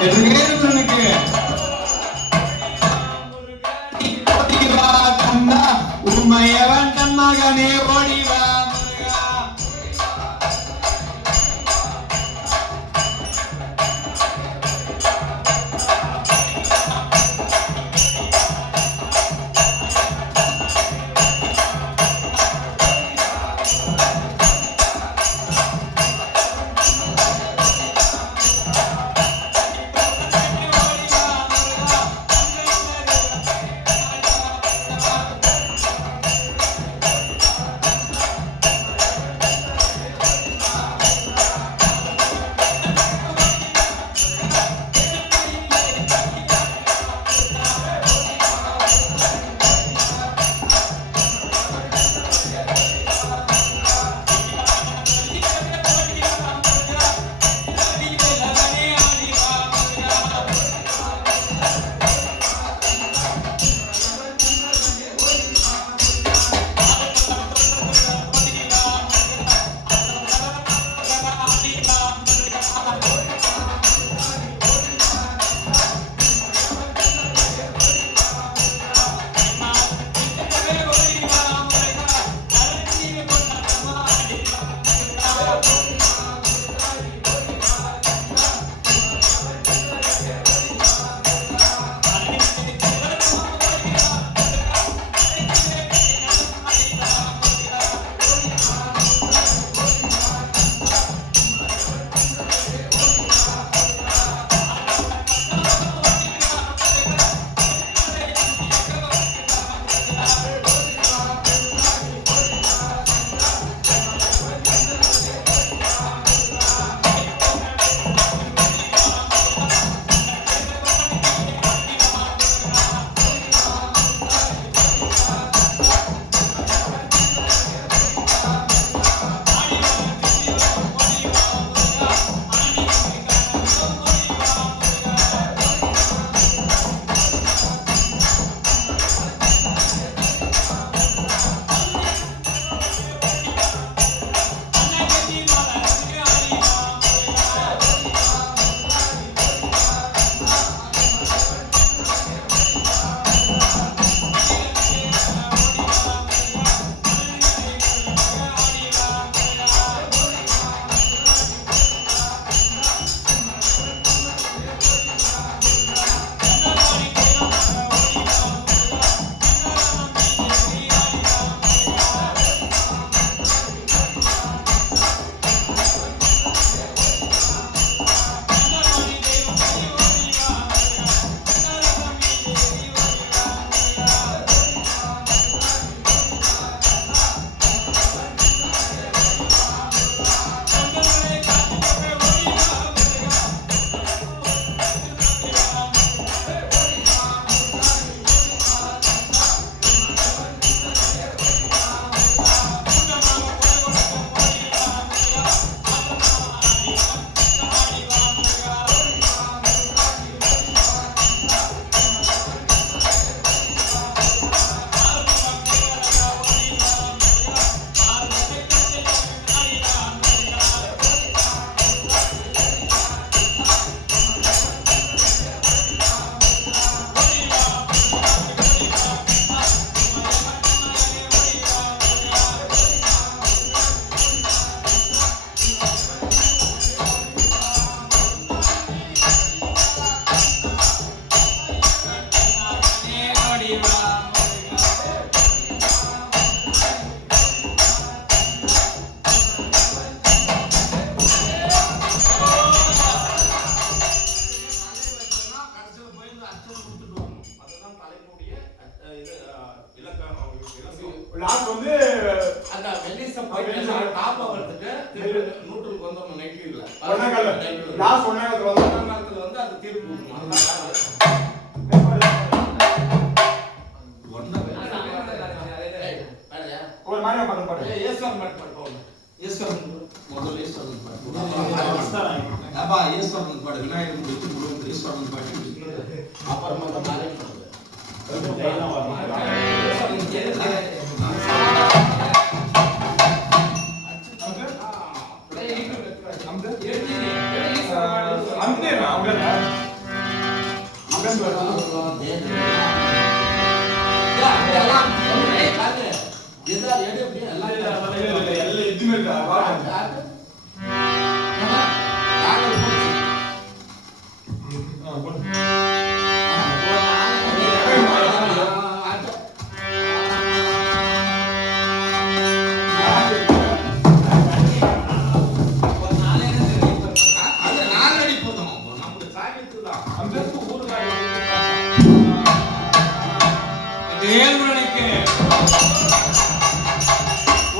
எனக்கு ஓடிவா கண்ணா உண்மையவன் தன் மகனே ஓடிவா லாஸ்ட் வந்து அந்த வெள்ளிசம் டாப் வரதுக்கு நூற்றுக்கு வந்தோம் நைட்ல ஒன்னகால லாஸ்ட் ஒன்னகாலத்துல வந்து அது தீர்ப்பு ஒரு மாதிரி பாட்டு பாடு ஏஸ்வர் மட் பாடு ஏஸ்வர் முதல்ல ஏஸ்வர் பாடு அப்பா ஏஸ்வர் பாடு விநாயகர் முடிச்சு முருகன் ஏஸ்வர் பாடு அப்புறமா அந்த மாதிரி பாடு I'm there.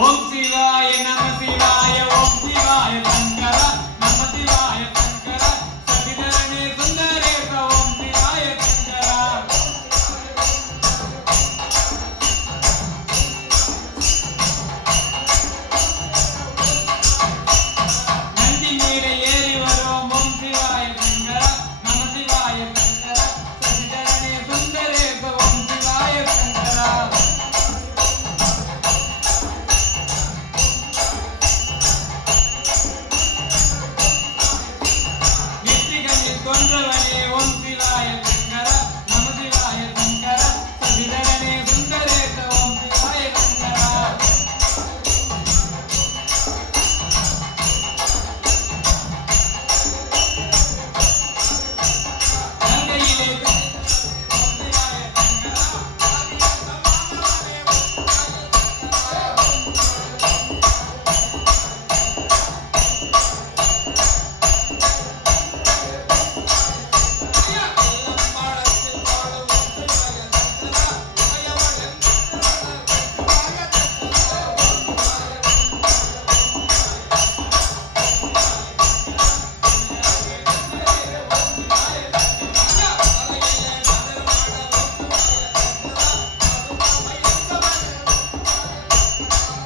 ஓம் சிவாய நம சிவாய ஓம் சிவாய சங்கர நம சிவாய சங்கர சதிதரனே சுந்தரேச ஓம் சிவாய சங்கர நந்தி மேலே ஏறி வரும் ஓம் சிவாய சங்கர நம சிவாய சங்கர சதிதரனே சுந்தரேச ஓம் சிவாய சங்கர கொன்றவனே ஓம் சிவாய சங்கர நம சிவாய சங்கர சதிதரனே சுந்தரேச ஓம் சிவாய சங்கர கங்கையிலே ஓம் சிவாய சங்கர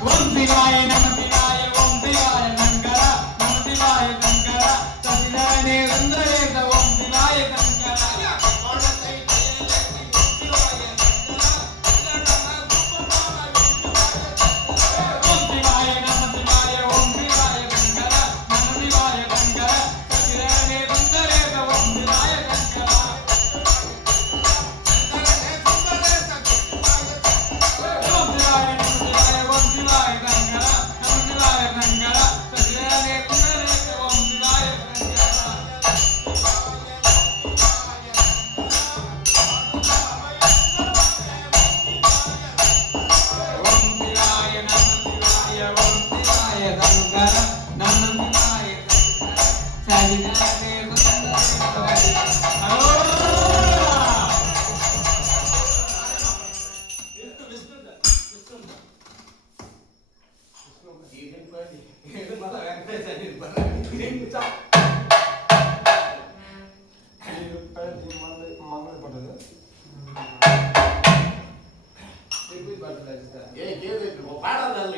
ஓம் சிவாய நம சிவாய ஓம் சிவாய சங்கர நம சிவாய சங்கர சதிதரனே சுந்தரேச ஓம் சிவாய சங்கர ஓம் சிவாய நம சிவாய ஓம் சிவாய சங்கர நம சிவாய சங்கர சதிதரனே சுந்தரேச ஓம் சிவாய சங்கர ஓம் சிவாய நம சிவாய ஓம் சிவாய சங்கர நம சிவாய சங்கர சதிதரனே சுந்தரேச ஓம் சிவாய சங்கர ஓம் சிவாய நம சிவாய ஓம் சிவாய சங்கர நம சிவாய சங்கர சதிதரனே சுந்தரேச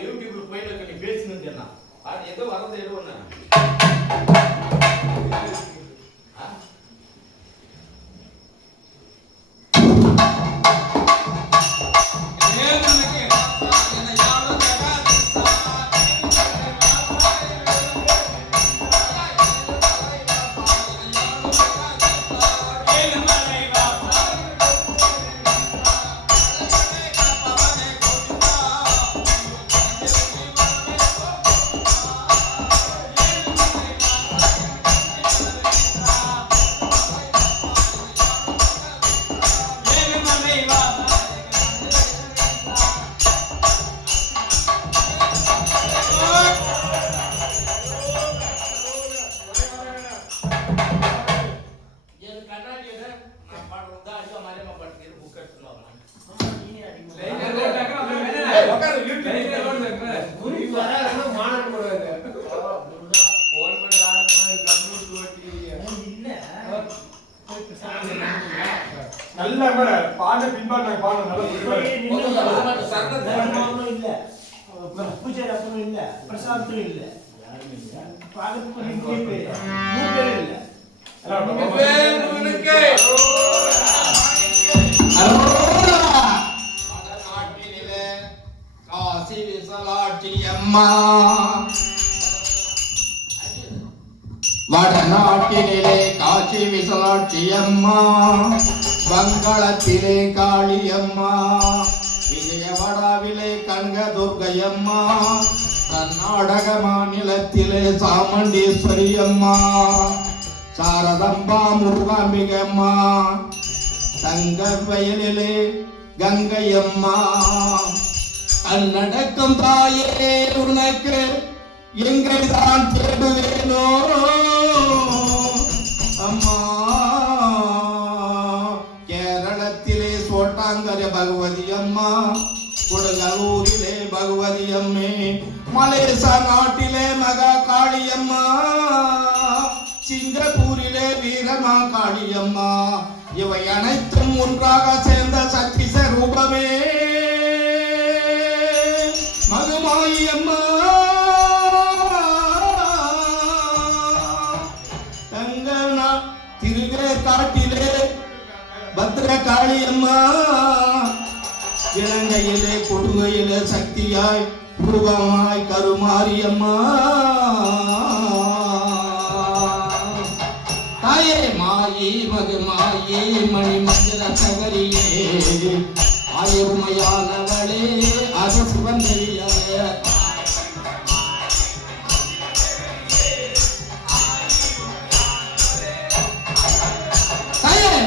யூடியூப்ல போயிட்டு நீ பேசினது என்ன பாட்டு ஏதோ வரது ஏதோ ஒண்ணு நல்ல பாட பின்பாடு பாட இல்ல பூஜை அப்பனும் இல்ல பிரசாதத்தும் இல்ல பாடத்துக்கு இல்ல காசி விசலாட்சி அம்மா வடநாட்டினிலே காசி விசலாட்சி அம்மா வங்களத்திலே காளியம்மா, விஜயவாடாவிலே கனகதுர்க்கையம்மா, கர்நாடக மாநிலத்திலே சாமுண்டீஸ்வரி அம்மா, சாரதம்பா முருகாம்பிகம்மா, தங்க வயலிலே கங்கையம்மா, கண்ணடக்கம் தாயே உனக்கு எங்கே தான் தேடுவேனோ அம்மா. கேரளத்திலே சோட்டாங்கரை பகவதி அம்மா, கொடுங்கலூரிலே பகவதி அம்மே, மலேசியா நாட்டிலே மகா காளியம்மா, சிங்கப்பூரிலே வீரமா காளியம்மா, இவை அனைத்தும் ஒன்றாக சேர்ந்த சக்தி ஸ்வரூபமே மகமாயி அம்மா. தங்கனா திருவேற்காட்டிலே பத்ர காளியம்மா, இலங்கையிலே கொடுங்கையிலே சக்தியாய் ரூபமாய் கருமாரியம்மா. தாயே மாயி மகமாயி மணி மஞ்சள சகரியே, ஆயுமையானவளே அகசுவந்தரியே,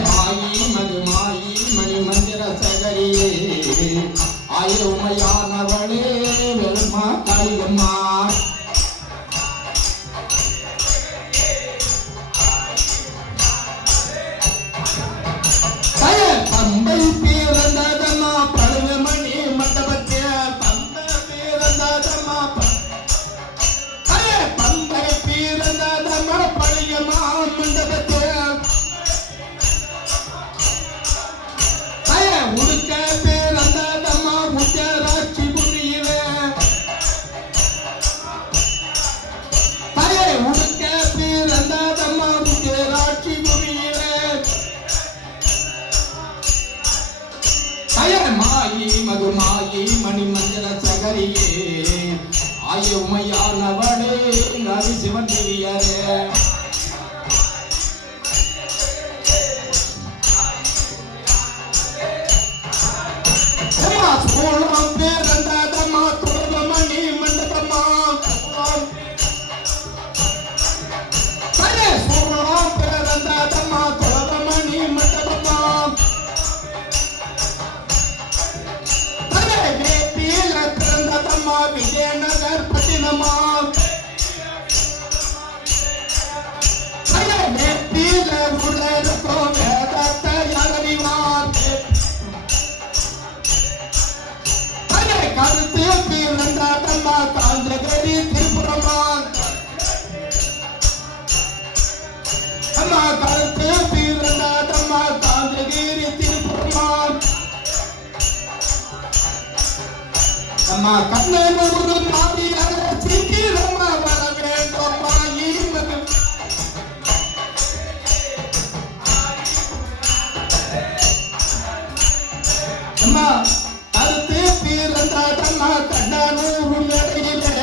மாயி மகமாயி மணி மந்திர சகரியே, ஆயுமையானவளே வெல்மா காளியம்மா. பம்பை பிறந்ததம்மா பழுவமணி மண்டபத்திய, பம்பை பிறந்ததம்மா, பம்பை பிறந்ததம்மா பழையமா மண்டபத்திய, உடுக்க பிறந்ததம்மா உச்சராட்சி புரியிலே, உடுக்க பிறந்ததம்மா உச்சராட்சி புரியிலே, மாயி மகுமாயி மணி மஞ்சள சகரியே, ஆயுமையானவளே நரி சிவன் தேவியரே. சோழம் பேரந்ததம்மா துறவமணி மண்டபம்மா, சோழம் பேரந்ததம்மா துறவமணி மண்டபம்மா, பிறந்ததம்மா விஜயநகர் பட்டினமா, வேப்பில உடலுக்கும் வேதத்தை அறிவார், கருத்து பிறந்ததம்மா காஞ்சகரி திரிபுரமா, அம்மா கருத்து பிறந்ததம்மா காஞ்சகிரி திரிபுரமா, அம்மா கண்ணனூர் மாமியார சீக்கிரமா வர வேண்டும் மாயி மகன். அம்மா கருத்து பிறந்ததம்மா கண்ணனூர் நடையிலே,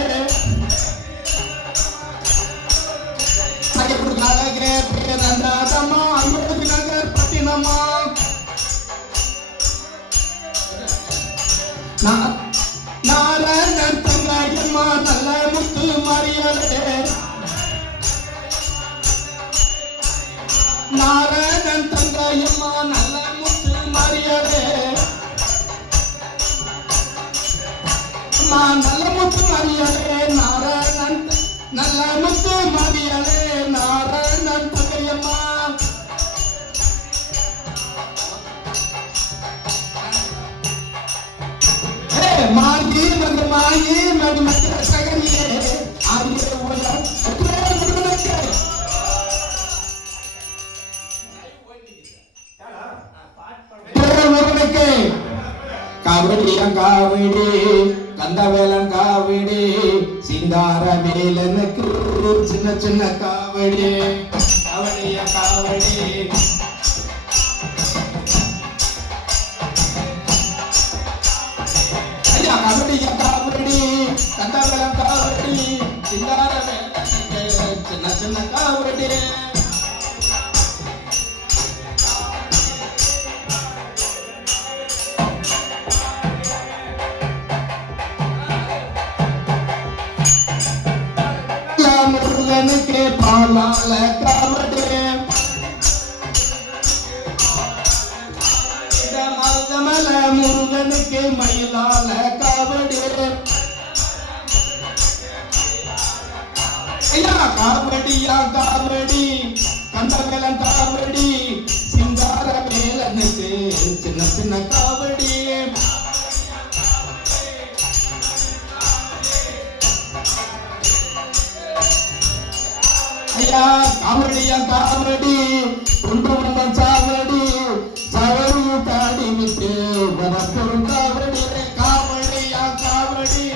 அழகே பிறந்ததம்மா அயோத்தி நகர் பட்டினமா, நாராயணன் தங்காயம்மா நல்ல முத்து மாறியாளே, நாராயணன் தங்காயம்மா நல்ல முத்து மாறியாளே, நல்ல முத்து மாறியாளே, நாராயணன் நல்ல முத்து மாறியாளே, நாராயணன் தங்கையம்மா. மாயி மகமாயி மணி மந்திர சகரியே, காவடி கந்தவேலன் காவடி சிங்கார வேலனுக்கு சின்ன சின்ன காவடி, காவடிய காவடி ஐயா, காவடிய காவடி கந்தவேலன் காவடி சிங்கார வேலனுக்கு சின்ன சின்ன காவடி. கந்தனுக்கு மயிலால காவடி ஐயா காவடியா காவடி கந்தவேலன் காவடி சிங்கார வேலனுக்கு சின்ன சின்ன காவடி ஐயா காவடியா காவடி கொண்டு வந்த சாவடி சவடி தாடி விட்டு வனப்பொருள் காவடி காவடியா காவடி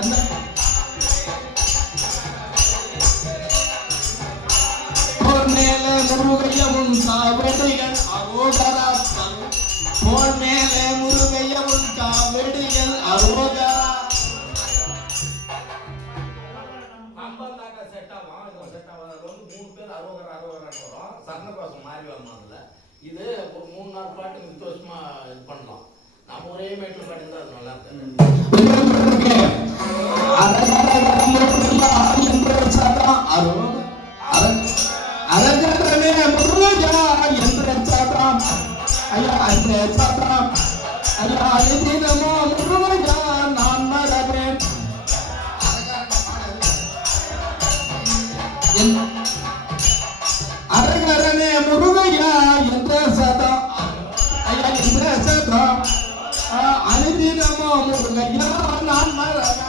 அந்த போர் மேலே முருகையவும் காவடிகள் அரோகரா போர் மேலே முருகையவும் காவடிகள் அரோகரா இது ஒரு 3 4 பாட்டு வித்தியாசமா இது பண்ணலாம். நம்ம ஒரே மேட்டர் பாட்டு தான் நல்லா இருக்கு. அரகரனே முருகா என்ற சதம் ஐயா அந்த சதம் ஐயா தினமோ முருகா நான் மறவேன் அரகரனே முருகையா என்ற சதம் ஐயா என்ற சதம் அனுதினமோ முருகையா நான் மறவேன்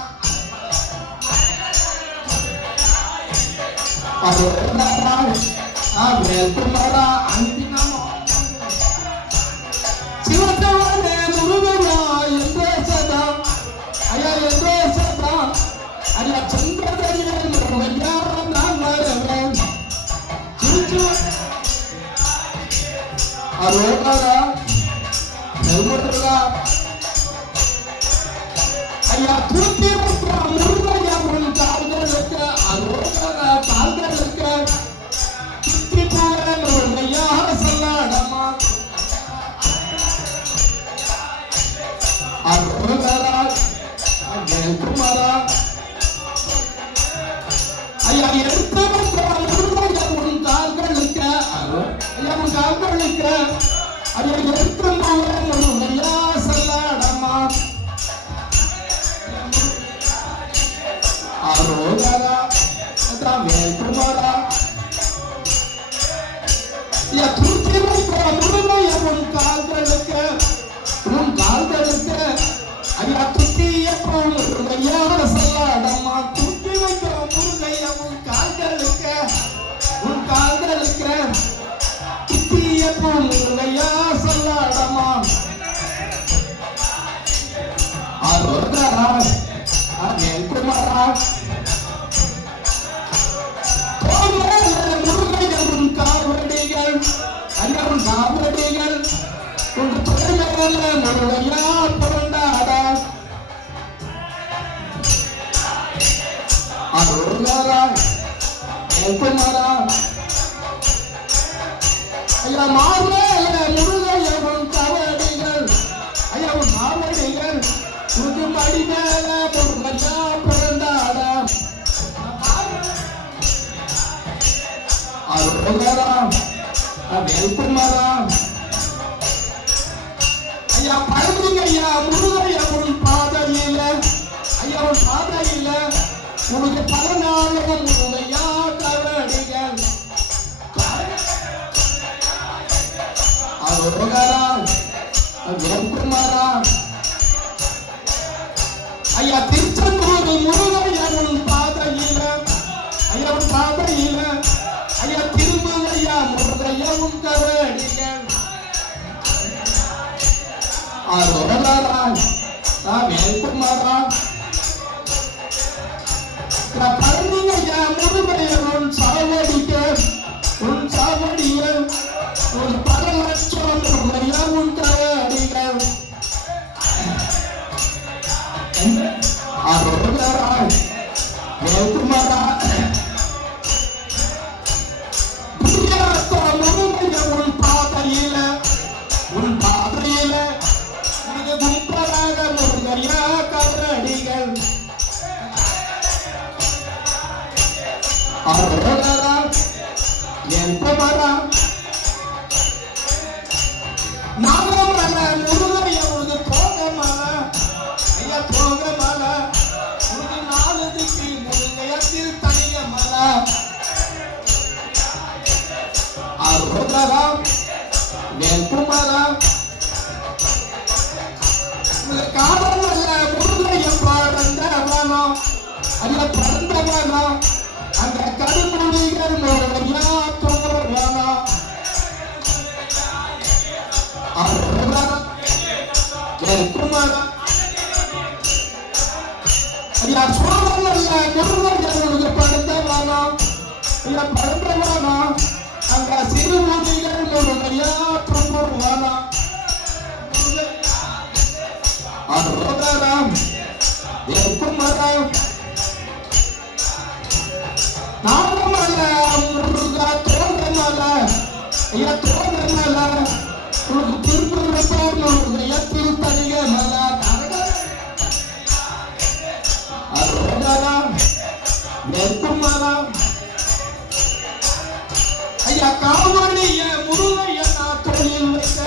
குமாரா அனுதினமோ சிவத்தவனே முருகையா என்ற சதம் ஐயா என்ற சதம் ஐயா சந்திரதே முருகையா நான் மறவேன் அரோகரா நெல்முருகா ஐயா தூக்கி முருகையா உன் கால்களுக்கு அரோகரா கால்களுக்கு சுற்றி போற முருகையா சொல்லாடமா அரோகரா நெல்குமாரா ஐயா எடுத்து முருகையா உன் கால்களுக்கு ஐயா உன் கால்களுக்கு ஐயா எடுத்து முருகையா சொல்லாடமா அரோகரா வேல்குமாரா ஐயா தூக்கி முருகையா உன் கால்களுக்கு ஐயா துக்கிய முருகையா சொல்லாடமா தூக்கி வைக்கிற முருகையா உன் கால்களுக்கு துக்கிய முருகையா சொல்லாடமா அரோகரா வேல்குமாரா முருகையா உன் காவடிகள் ஐயா உன் காவடிகள் உன் துறையில முருகையா புரண்டாடா அரோகரா வேல்குமாரா ஐயா மார்வேல முருகையா உன் காவடிகள் ஐயா உன் காவடிகள் உனக்கு மடி மேல முருகையா புரண்டாடா அரோகரா வேல்குமாரா ஐயா பழனிங்கய்யா முருகையா உன் பாதையில ஐயா உன் பாதையில உனக்கு 14 முருகையா கவடிகள் அரோகரா வேல்குமாரா ஐயா திருச்செந்தூர் முருகையா உன் பாதையில ஐயா உன் பாதையில ஐயா திருமலையா முருகையா உன் கவடிகள் அரோகரா வேல்குமாரா பழனிங்கய்யா முருகையா உன் சாவடிய உன் பரலட்சம் முருகையா உன் கவடிகள் அரோகரா வேல்குமாரா முருகையா உன் பாதையில உனக்கு கும்பலாக முருகையா கவடிகள் அரோகரா வேல்குமாரா நாகமல முருகையா உனக்கு தோகமல அருகரா வேல்குமாரா காரணம் முருகைய பிறந்தவனோ அல்ல பிறந்தவனோ அந்த கடுமுடிகள் முருகையா தோன்றவனோ அருகரா வேல்குமாரா ஐயா சோழல்ல முருகைய பிறந்தவனோ இல்ல பிறந்தவனோ அந்த சிறுமுடிகள் முருகையா தோன்றவனோ அருகராம் வேல்குமாரம் நாமமல முருகா தோன்றமல ஐயா தோன்றமல உனக்கு திருப்பூர் முருகையா திருத்தணிகமல அருகராம் வேல்குமாரம் ஐயா காவலிய முருகையா தொழில் வைக்க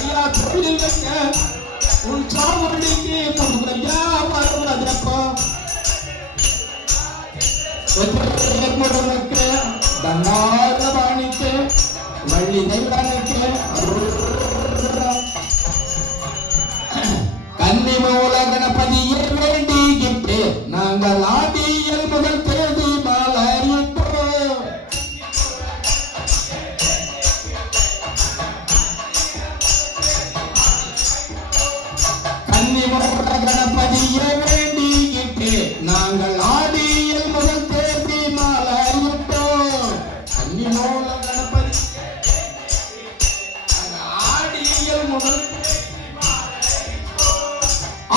ஐயா தொழில் வைக்க உன் சாவடிக்கு முருகையா வருவதப்போ முருகனுக்கு தன்னாரவாணிக்கு வள்ளி தெய்வானுக்கு கன்னி மூல கணபதியை வேண்டிக்கிட்டு நாங்கள் ஆடியல் முதல் தேதி மாலையிட்டோம் கன்னிமூல கணபதியை வேண்டிக்கிட்டு நாங்கள் ஆடியல் முதல் தேதி மாலையிட்டோம் கன்னிமூல கணபதி ஆடியல் முதல்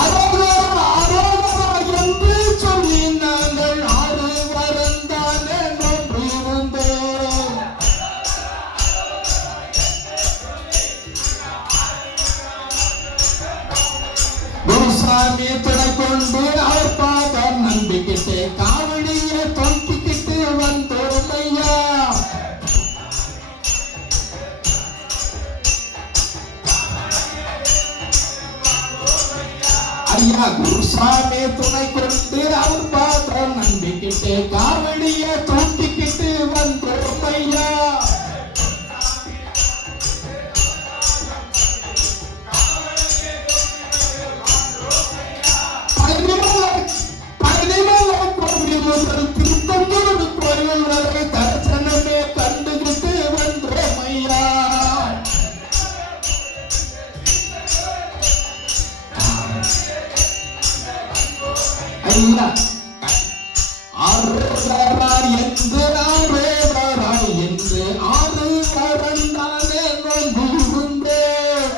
அரோகரா அரோகரா என்று சொல்லி நாங்கள் ஆறு வரந்தானே நோன்றிருந்தோம் குருசாமி துணை கொண்டு அவர் பாதம் நம்பிக்கிட்டு காவடியை தொங்கிக்கிட்டு வந்தோம் ஐயா ஐயா குருசாமி துணை கொண்டு அவர் பாதம் நம்பிக்கிட்டு காவடியை தொங்கிக்கிட்டு வந்தோம் ஐயா திருத்தங்கோடு கோயில் வரை தரிசனமே கண்டுகிட்டு வந்தோம் ஐயா ஐயா ஆறுவரா என்று ஆறுவரா என்று ஆறு வரந்தானே நோன்றிருந்தேன்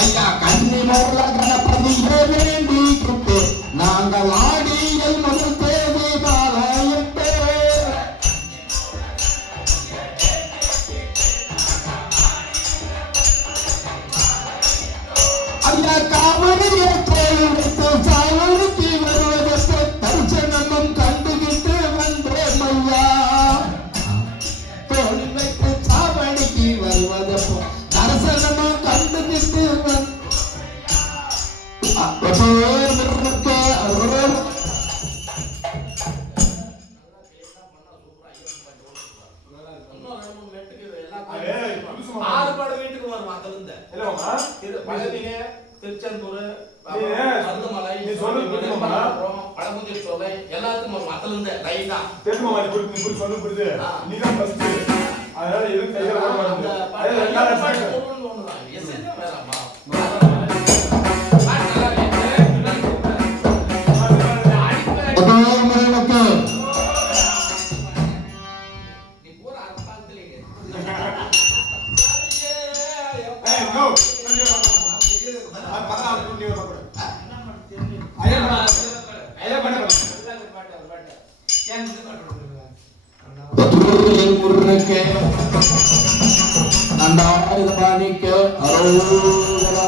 ஐயா கன்னிமூல கணபதியை வேண்டிக்கிட்டு நாங்கள் ஆடியல் முதல் தேதி மாலையிட்டோம் ஐயா காவடியை தோளுடைத்து சாவடிக்கு வருவதற்கு தரிசனமும் கண்டுகிட்டு வந்தோம் ஐயா தோழி வைத்து சாவடிக்கு வருவதற்கு தரிசனமும் கண்டுகிட்டு ஆறுபாடு வீட்டுக்கு வரும் அதுல இருந்து இல்லம்மா பழனிங்க திருச்செந்தூர் மருதமலை நீ சொல்றது புரியுதுமா? பழமுதிர் சோலை எல்லாத்துக்கும் வரும் அதுல இருந்து லைனா தெரியுமா நீ புரியுது சொல்லு புரியுது நீ தான் ஃபர்ஸ்ட் அதனால எதுவும் கையில வர அந்த மாட்டேங்குது பாட்டு அது ரெண்டாவது பாட்டு ஸ்டாண்ட் ஒண்ணுதான் எஸ்என்ஏ வேறமா நீ பூரா அரப்பாத்திலேங்க ஏய் நோ முருகனுக்கு நன்றாக பாணிக்க அரோகரா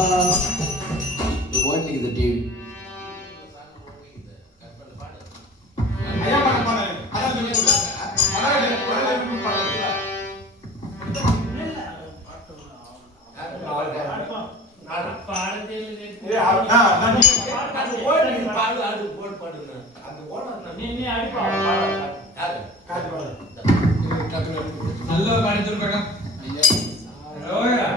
ஓட்டிக்குது டிவி ஐயா பாடு அதான் சொல்லி பாடு ஏய் நான் பாடு ஓனர்னு அந்த ஓனர் நீ அடிப்பா யாரு காட்டு பாரு. நல்ல படித்திருப்பாங்க ரோயா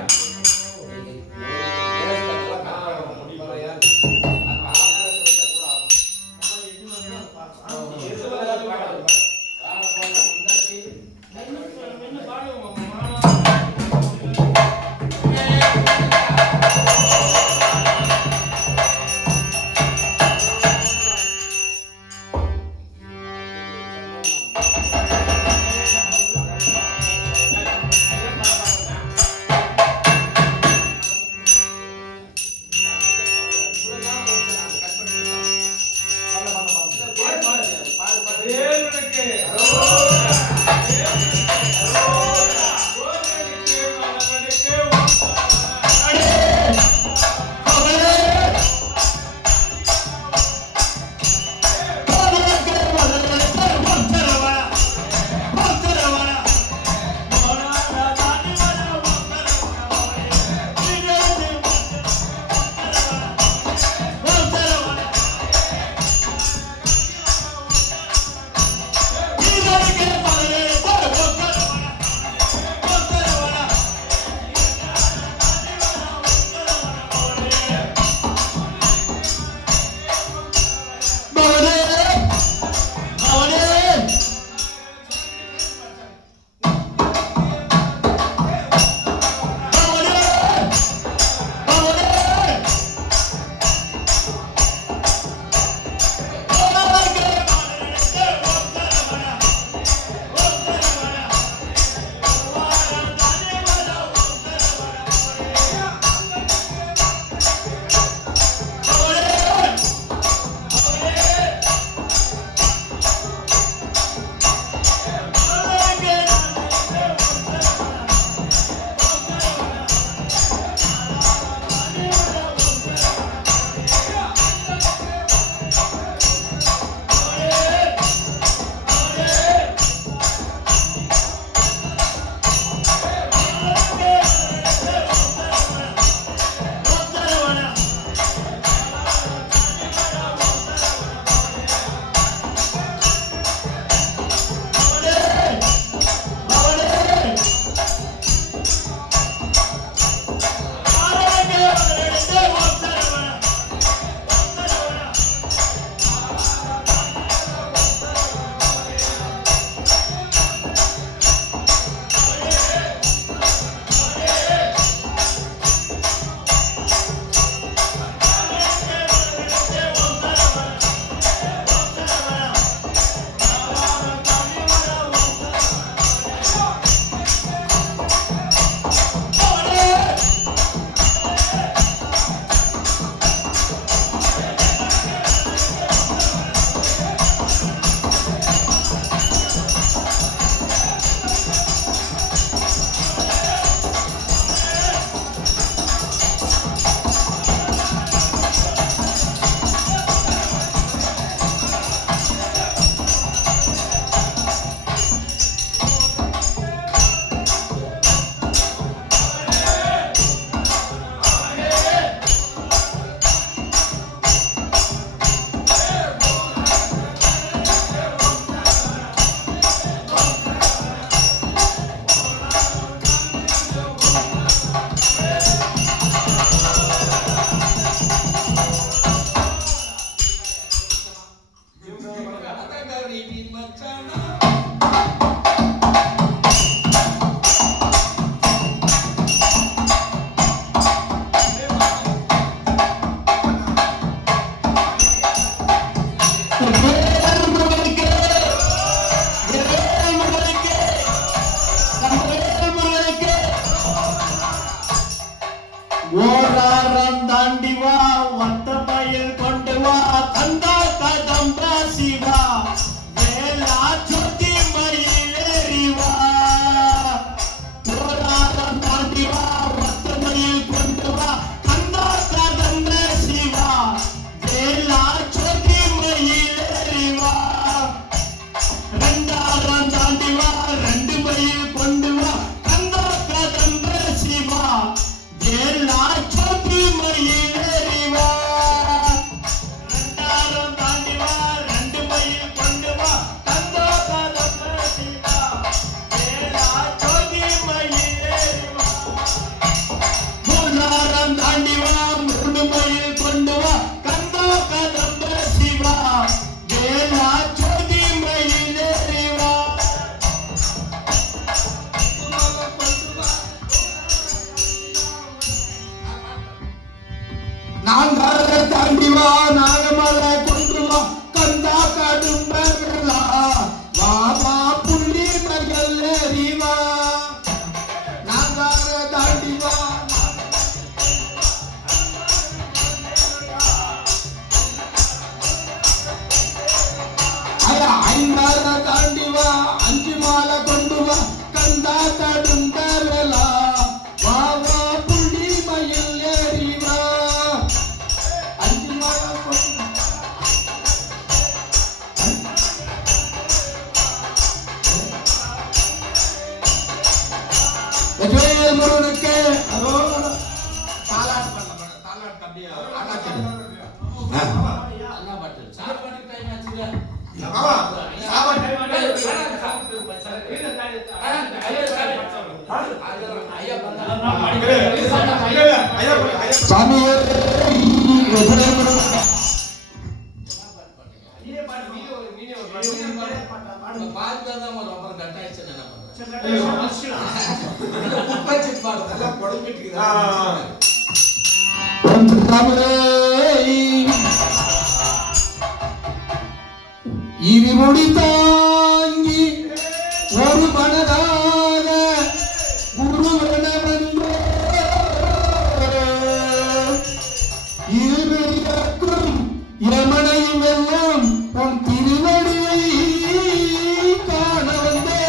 ஓராரம் தாண்டி வா வந்த மயில் கொண்டு வா கந்தா கதம்பா சிவா வேலாச்சு ஆமா சாப்பாடு சாமியே இருமுடி தாங்கி ஒரு மனதாக குருவனவென்றோ இருவருக்கும் யமனையும் எல்லாம் உன் திருவடியை காண வந்தே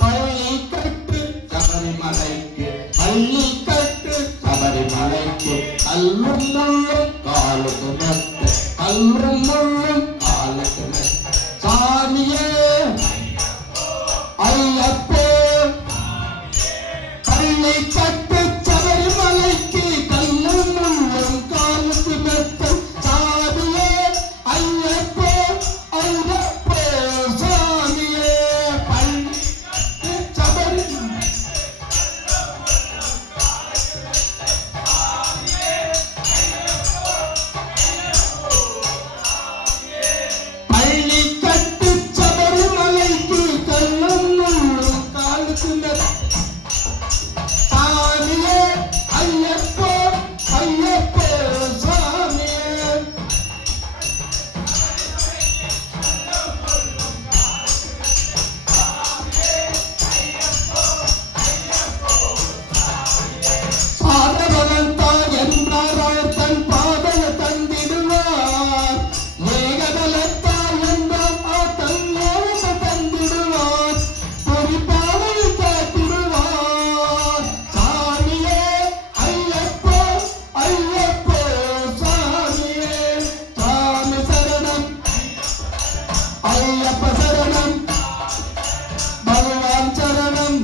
பள்ளி கட்டு சபரிமலைக்கு பள்ளி கட்டு சபரிமலைக்கு அல்லும் முள்ளும் காலுக்கு மெத்த அல்லும் முள்ளும் காலுக்கு மெத்த சாமியே ஐயப்போ பள்ளி கட்டு சபரிமலைக்கு கல்லும் முள்ளும் காலுக்கு மெத்த சாமியே ஐயப்போ ஐயப்போ சாமியே பள்ளி சபரிமலை பள்ளி கட்டு சபரிமலைக்கு கல்லும் முள்ளும் காலுக்கு மெத்த சாமியே ஐயப்போ ஐயப்போ சாமியே பாதவனந்தார் என்றார் தன் பாதைய தந்திடுவார் மேகதலத்தார் என்றார் தன் நேரத்தை தந்திடுவார் பொறிப்பாவை காத்திடுவார் சாமியே ஐயப்போ ஐயப்போ சாமியே சாமி சரணம் ஐயப்ப சரணம் பகவான் சரணம்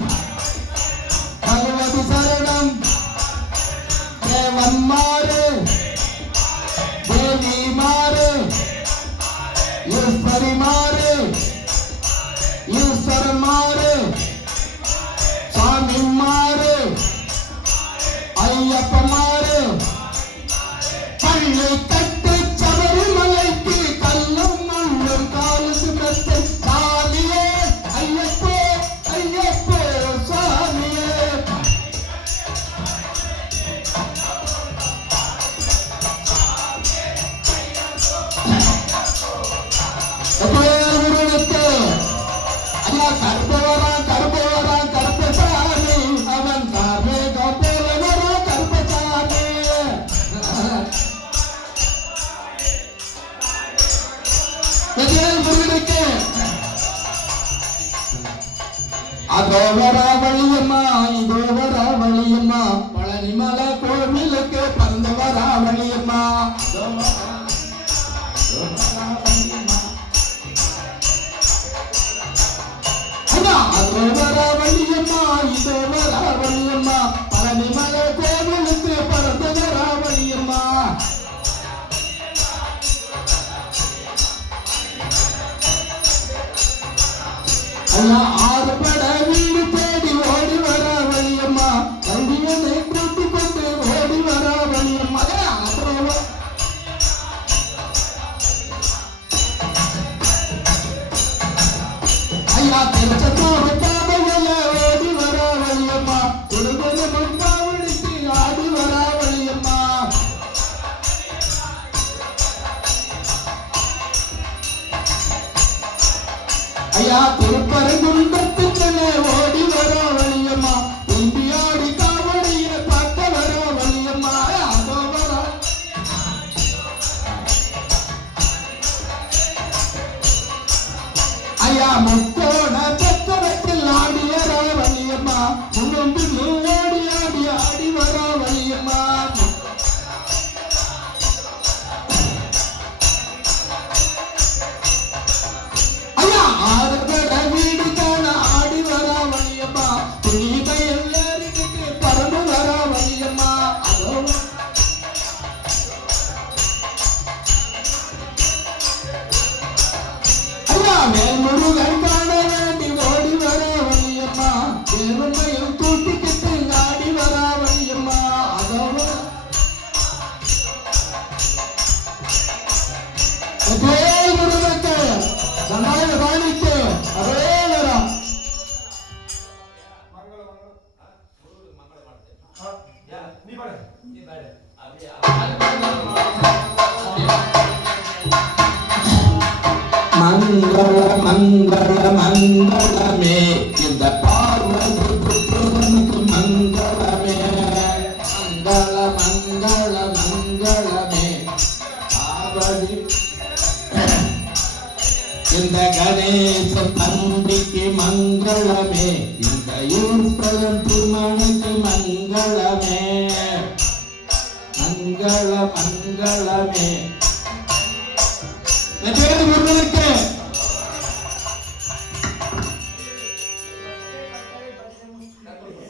பகவதி சரணம் தேவன் மாறு தேவி மாறு ஈஸ்வரி மாறு ஈஸ்வர மாறு சாமி மாறு ஐயப்ப மாறு பள்ளி கட்டு சபரிமலைக்கு கல்லும் முள்ளும் காலுக்கு மெத்த சாமியே ஐயப்போ ஐயப்போ சாமியே முருகனுக்கு ஐயா கருப்பவரா கருப்பசாமி அவன் சாமி கப்போலவரா கருப்பசாமி முருகனுக்கு அதோ வரா வழியம்மா இதோ வரா வழியம்மா பழனிமலை கோவிலுக்கு பறந்து வரா வழியம்மா அதோ வரா வழியம்மா இதோ வரா வழியம்மா பழனிமலை கோவிலுக்கு பறந்து வரா வழியம்மா ஐயா ஆறுபட வீடு தேடி ஓடி வரா வழியம்மா கண்டியனை கூட்டி கொண்டு ஓடி வரா வழியம்மா ஐயா திருச்சத்தூர் பாதையில ஓடி வரா வழியம்மா கொடுகொடு முன்பாவடிக்கு ஆடி வரா வழியம்மா ஐயா திருப்பரங்குன்றத்துக்குள்ளே ஓடி வரா வழியம்மா இந்தியாடி காவடிய பார்க்க வரா வழியம்மா அதோ வரா ஐயா முக்கோண சக்கரத்தில் ஆடி வரா வழியம்மா முழுந்து ஓடி ஆடி ஆடி வரா வழியம்மா ஐயா ஆறுபட வீடு காண ஆடி வரா வழியம்மா துணிமை எல்லாருக்கு பறந்து வரா வழியம்மா அதோ வேல்முருகன் காண வேண்டி ஓடி வர வழியம்மா பெருமையில் தூக்கிக்கிட்டு ஆடி வர வழியம்மா அதோட முருகனுக்கு சனாய வாணிக்கு அதே நேரம் நீ பாடு. மங்கள மங்கள மங்களமே இந்த பார்வதி புத்திரனுக்கு மங்களமே மங்கள மங்கள மங்களமே பார்வதி இந்த கணேச தம்பிக்கு மங்களமே இந்த ஈஸ்வரன் திருமணிக்கு மங்களமே மங்கள மங்களமே முருகனுக்கு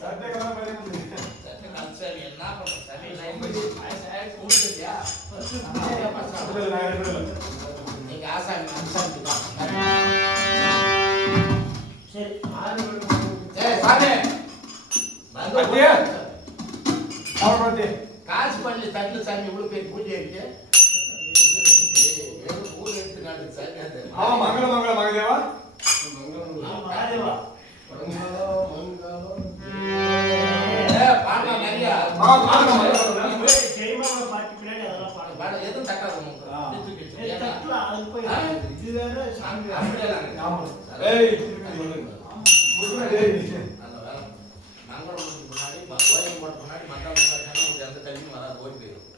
சட்டைக்கெல்லாம் பதில் கொடு. சரி என்ன பண்ண சரி லைன் கூட்டியா இல்ல, நான் எடுக்கல. நீங்க ஆசாமி ஆசாமி தான் சரி ஆறு மணி ஏய் சாமி அத்தியா? அவன் பாத்தி. காசு பண்ணி தட்டு சாமி இவ்வளவு போய் பூஜை இருக்கு ஊர் எடுத்துக்காட்டு சாமி அது அவன் மங்கள மங்கள மகதேவா மகாதேவா பாடலாம் நிறைய ஜெயமாவை பாட்டு பின்னாடி அதெல்லாம் பாடு பாட எதுவும் தக்காது தட்டுல அது போய் இது வேற சாமி ஏய் முருகன் டேய். அந்த வேலை மங்களத்துக்கு முன்னாடி கோயில் போட்ட முன்னாடி மங்களம் எந்த தண்ணியும் வராது போய் போயிடும்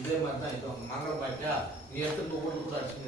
இதே மாதிரி தான் இது மங்களம் பாட்டியா நீ எடுத்துட்டு ஊருக்கு கூட அடிச்சு